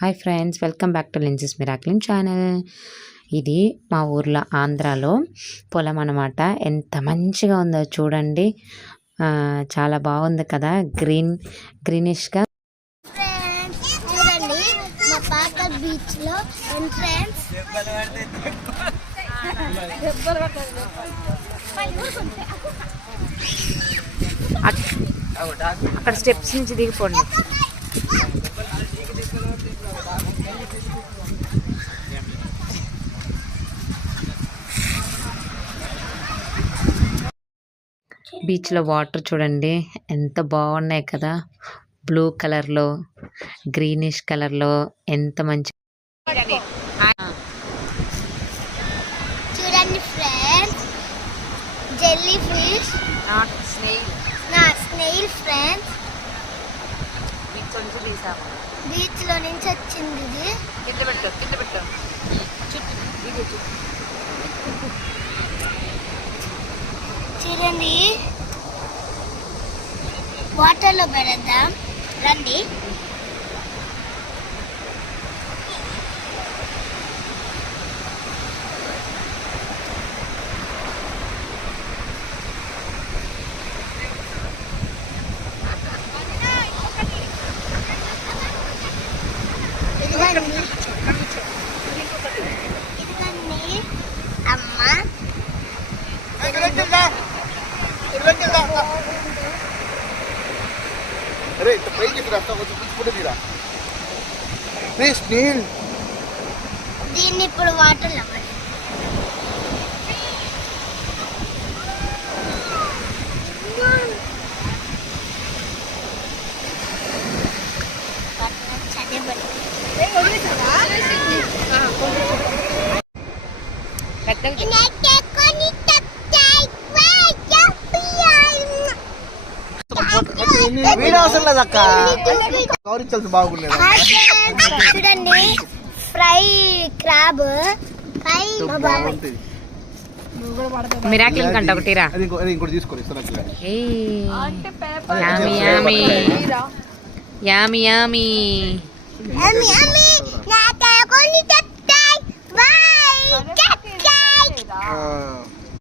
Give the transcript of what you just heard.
Hi friends, welcome back to Lincy's miracle channel. ఇది మా ఊర్లో ఆంధ్రాలో పొలం అనమాట. ఎంత మంచిగా ఉందో చూడండి. చాలా బాగుంది కదా, గ్రీనిష్గా. చూడండి మా పాక బీచ్ లో ఎంట్రన్స్. అక్కడ స్టెప్స్ నుంచి దిగిపోండి. బీచ్లో వాటర్ చూడండి ఎంత బాగున్నాయి కదా, బ్లూ కలర్లో గ్రీనిష్ కలర్లో ఎంత మంచి. చూడండి friends, jelly fish, not snail friends. Beach లో నుంచి వచ్చింది ఇది. కింద పెట్టు. చూడండి, వాటర్ లో పెడదాం రండి. ఇదిగోండి అమ్మ. अरे तो पहले किस रास्ता को कुछ पूरे दिला रे स्नेल దీన్ని ఇప్పుడు వాటర్ లో పెడదాం. చూడండి, ఫ్రై క్రాబ్ ఫ్రై. మిరాకిల్ కంట ఒకటిరా. ఇంకోటి తీసుకోండి. యామి యామి యామి యామి.